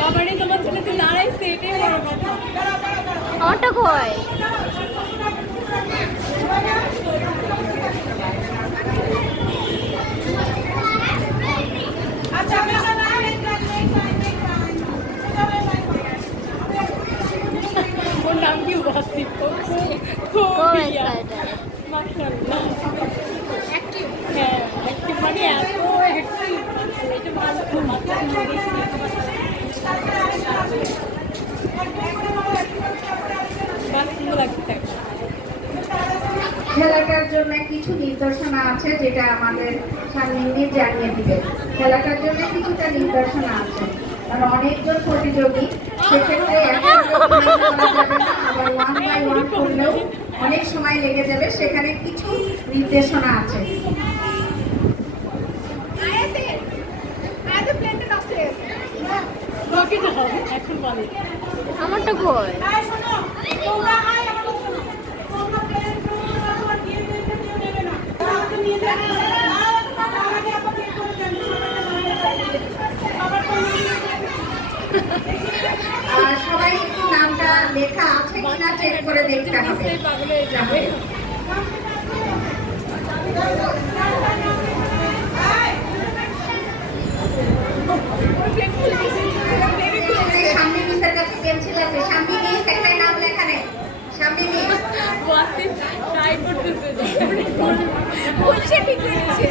বাবারে তোমার ছেলে তো দাঁড়াইছে, এটাই বড় কথা। আমারটা কই? ওর নাম কি ওয়াসিফ? মাশাআল্লাহ, অ্যাক্টিভ। হ্যাঁ, অ্যাক্টিভ মানে এত অ্যাক্টিভ, এটা ভালো। বাচ্চা সুন্দর লাগছে। খেলাটার জন্য কিছু নির্দেশনা আছে যেটা আমাদের সামনে জানিয়ে দিবে। খেলাটার জন্য কিছুটা নির্দেশনা আছে, কারণ অনেকজন প্রতিযোগী, সেক্ষেত্রে আবার 1 বাই 1 করলেও অনেক সময় লেগে যাবে। সেখানে কিছু নির্দেশনা আছে। আমারটা কই? সবাই একটু নামটা লেখা আছে কিনা চেক করে দেখতে হবে। সামনে মিসের কাছে পেন্সিল আছে, সামনে মিস এখানে নাম লেখা নেই, সামনে মিস ট্রাই করতেছে, বলছে ঠিক করেছে।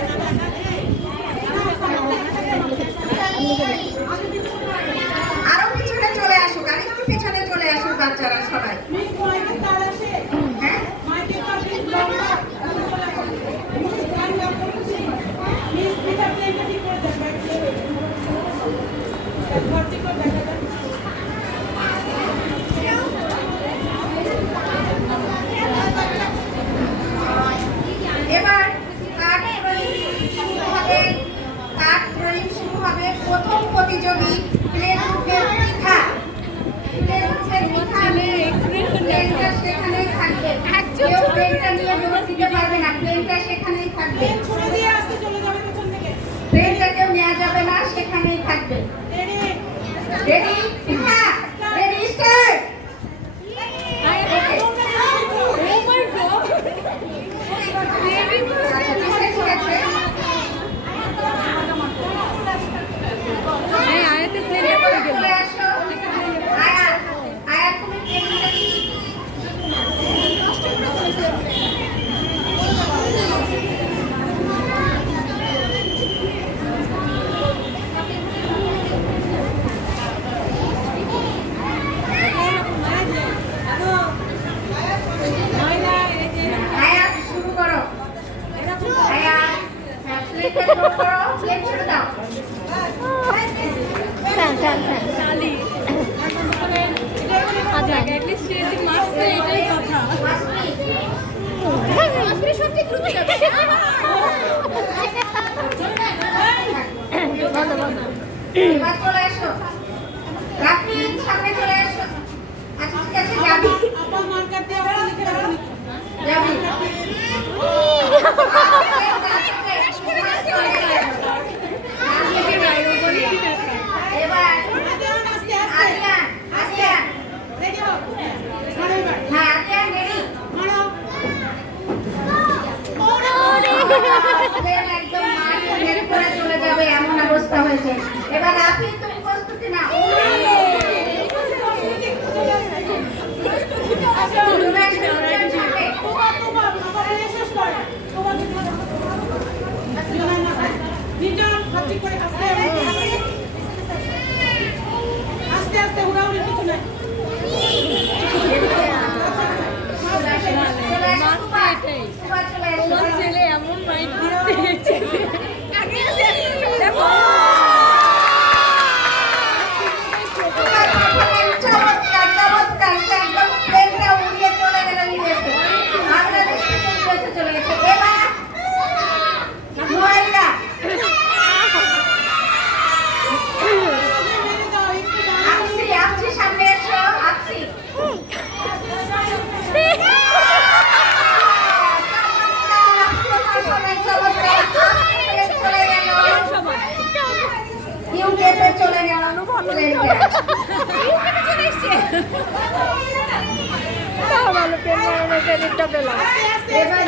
আরো পিছনে চলে আসুক, আর একটু পিছনে চলে আসুক বাচ্চারা সবাই। হ্যাঁ, এবার কাঠ ড্রয়িং শুরু হবে। প্রথম প্রতিযোগী প্লেটুকের পিঠা, প্লেনটা সেখানেই থাকবে, কেউ প্লেনটা নিয়ে দৌড় দিতে পারবে না, প্লেনটা সেখানেই থাকবে, প্লেনটা কেউ নেওয়া যাবে না, সেখানেই থাকবে। রেডি? পিঠা রেডি, স্টার্ট। এবার চলে এসো, রাফি সামনে চলে এসো। আচ্ছা ঠিক আছে, যাবি যাবি। এবার আদিয়ান, আদিয়ান হ্যাঁ, আদিয়ান রেডি। একদম মাঠ করে চলে যাবে এমন অবস্থা হয়েছে। এবার রাফি তুমি প্রস্তুতি নাও। আস্তে আস্তে উড়াউড়ি কিছু নাই। ছেলে এমন মাইন্ড দিচ্ছে। চলে গেছে। এবার প্লেন ক্র্যাশ। চলে এসছে তাও ভালো পেন বানানোর ক্রেডিটটা পেলাম। এবার